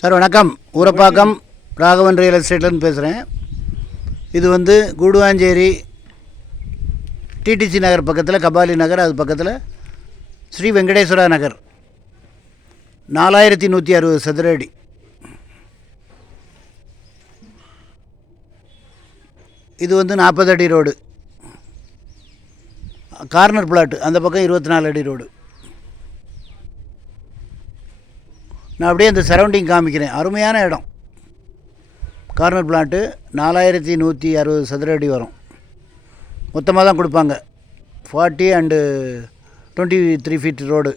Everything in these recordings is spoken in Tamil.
சார் வணக்கம். ஊரப்பாக்கம் ராகவன் ரியல் எஸ்டேட்லேருந்து பேசுகிறேன். இது வந்து கூடுவாஞ்சேரி டிடிசி நகர் பக்கத்தில் கபாலி நகர், அது பக்கத்தில் ஸ்ரீ வெங்கடேஸ்வரா நகர், 4160 சதுர அடி. இது வந்து 40 அடி ரோடு, கார்னர் பிளாட்டு. அந்த பக்கம் 24 அடி ரோடு. நான் அப்படியே அந்த சரௌண்டிங் காமிக்கிறேன். அருமையான இடம். கார்னர் பிளாட்டு 4160 சதுர அடி வரும். மொத்தமாக தான் கொடுப்பாங்க. 40 and 23 feet road.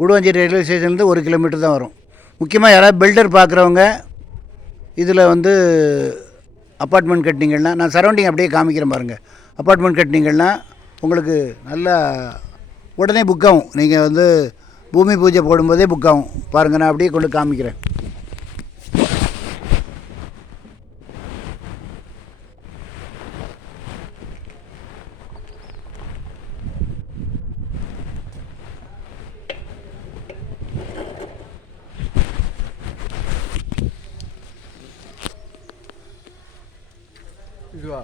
Guduvanchery railway ஸ்டேஷன்லேருந்து 1 கிலோமீட்டர் தான் வரும். முக்கியமாக யாராவது பில்டர் பார்க்குறவங்க இதில் வந்து அப்பார்ட்மெண்ட் கட்டினீங்கன்னா, நான் சரௌண்டிங் அப்படியே காமிக்கிறேன் பாருங்கள். அப்பார்ட்மெண்ட் கட்டினீங்கன்னா உங்களுக்கு நல்லா உடனே புக் ஆகும். நீங்கள் வந்து பூமி பூஜை போடும்போதே புக் ஆகும். பாருங்கள், நான் அப்படியே கொண்டு காமிக்கிறேன். இதுவா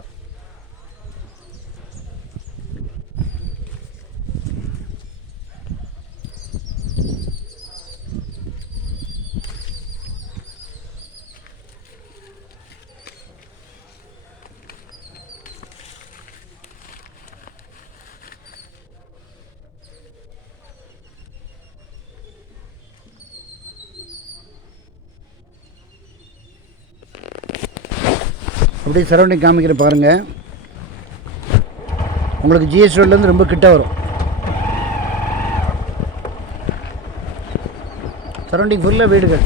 அப்படியே சரௌண்டிங் காமிக்கிற பாருங்கள். உங்களுக்கு ஜிஎஸ் ரோட்லேருந்து ரொம்ப கிட்ட வரும். சரௌண்டிங் ஃபுல்லாக வீடுகள்.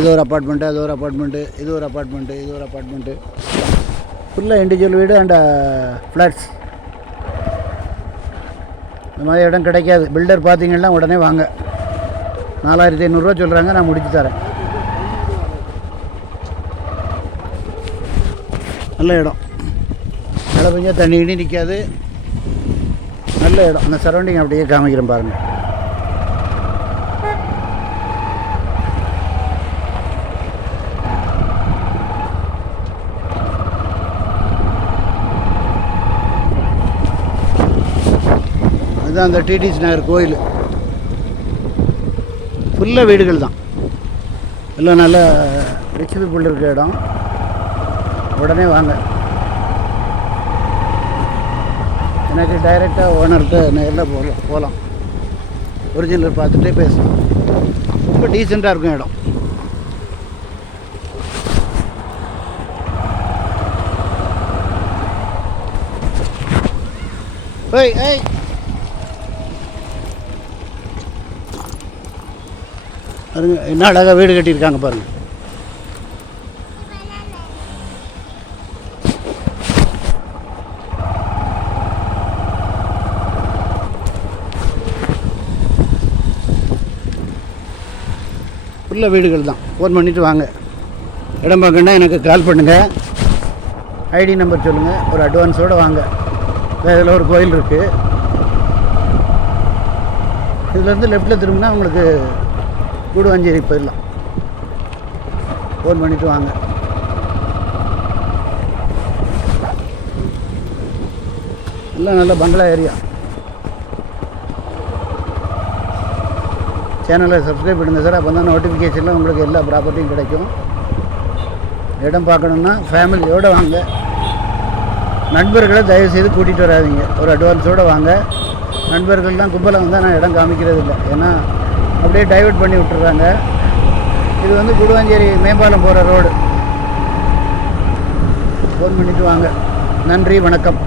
இது ஒரு அப்பார்ட்மெண்ட்டு, அது ஒரு அப்பார்ட்மெண்ட்டு, இது ஒரு அப்பார்ட்மெண்ட்டு, இது ஒரு அப்பார்ட்மெண்ட்டு. ஃபுல்லாக இண்டிவிஜுவல் வீடு அண்ட் ஃப்ளாட்ஸ். இந்த மாதிரி இடம் கிடைக்காது. பில்டர் பார்த்தீங்கன்னா உடனே வாங்க. 4500 சொல்கிறாங்க, நான் முடிச்சு தரேன். நல்ல இடம். மழை பெஞ்சால் தண்ணி இனி நிற்காது. நல்ல இடம். அந்த சரௌண்டிங் அப்படியே காமிக்கிறேன் பாருங்கள். அதுதான் அந்த டிடிசி நகர் கோயில். ஃபுல்லாக வீடுகள் தான். எல்லாம் நல்ல ரிச் பீப்புள் இருக்க இடம். உடனே வாங்க. எனக்கு டைரெக்டாக ஓனர்கிட்ட நேரில் போகலாம். ஒரிஜினல் பார்த்துட்டே பேசலாம். ரொம்ப டீசெண்டாக இருக்கும் இடம். பாருங்க என்ன அழகாக வீடு கட்டியிருக்காங்க பாருங்கள். ஃபுல்லாக வீடுகள் தான். ஃபோன் பண்ணிவிட்டு வாங்க. இடம் பார்க்கணுன்னா எனக்கு கால் பண்ணுங்கள். ஐடி நம்பர் சொல்லுங்கள். ஒரு அட்வான்ஸோடு வாங்க. இதில் ஒரு கோயில் இருக்குது. இதுலேருந்து லெஃப்ட்டில் திரும்பினா உங்களுக்கு கூடுவாஞ்சேரி போயிடலாம். ஃபோன் பண்ணிவிட்டு வாங்க. எல்லாம் நல்ல பங்களா ஏரியா. சேனலை சப்ஸ்கிரைப் பண்ணுங்கள் சார். அப்போ தான் நோட்டிஃபிகேஷனில் உங்களுக்கு எல்லா ப்ராப்பர்ட்டியும் கிடைக்கும். இடம் பார்க்கணுன்னா ஃபேமிலியோடு வாங்க. நண்பர்களை தயவுசெய்து கூட்டிகிட்டு வராதிங்க. ஒரு அட்வான்ஸோடு வாங்க. நண்பர்கள்லாம் கும்பலாக வந்தால் நான் இடம் காமிக்கிறது இல்லை. ஏன்னா அப்படியே டைவர்ட் பண்ணி விட்டுறாங்க. இது வந்து கூடுவாஞ்சேரி மேம்பாலம் போகிற ரோடு. ஃபோன் பண்ணிவிட்டு வாங்க. நன்றி, வணக்கம்.